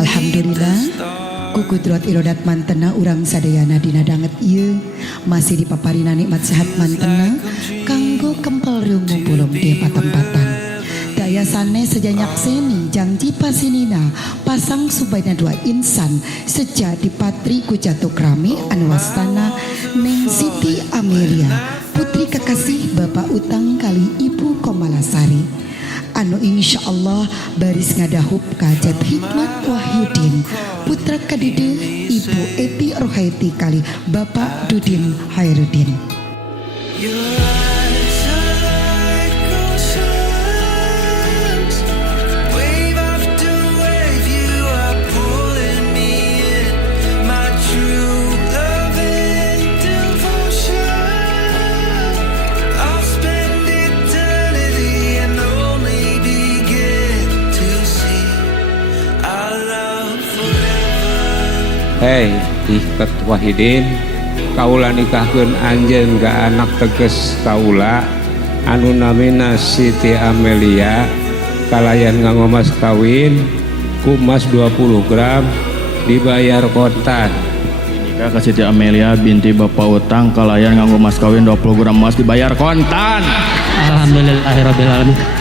Alhamdulillah ku kudrat irodat mantena urang sadayana dina danget ieu masih dipaparina nikmat sehat mantena kanggo kempel rungu bulung di patempatan daya sane sejanyak seni janji pasinina pasang subaina dua insan seja dipatri ku jatuh krami anwastana Neng Siti Amelia putri kekasih Bapak Utang kali Ibu Komalasari anu insyaallah baris ngadahup kajab Hikmat Wahyudin putra kadide Ibu Eti Rohaiti kali Bapak Dudin Hairudin. Hei, Hikmat Wahidin, kaula nikahkeun anjeun ka anak teges kaula anu namina Siti Amelia kalayan nganggo mas kawin ku emas 20 gram dibayar kontan. Nikah ka Siti Amelia binti Bapak Utang kalayan nganggo mas kawin 20 gram emas dibayar kontan. Alhamdulillahirabbil alamin.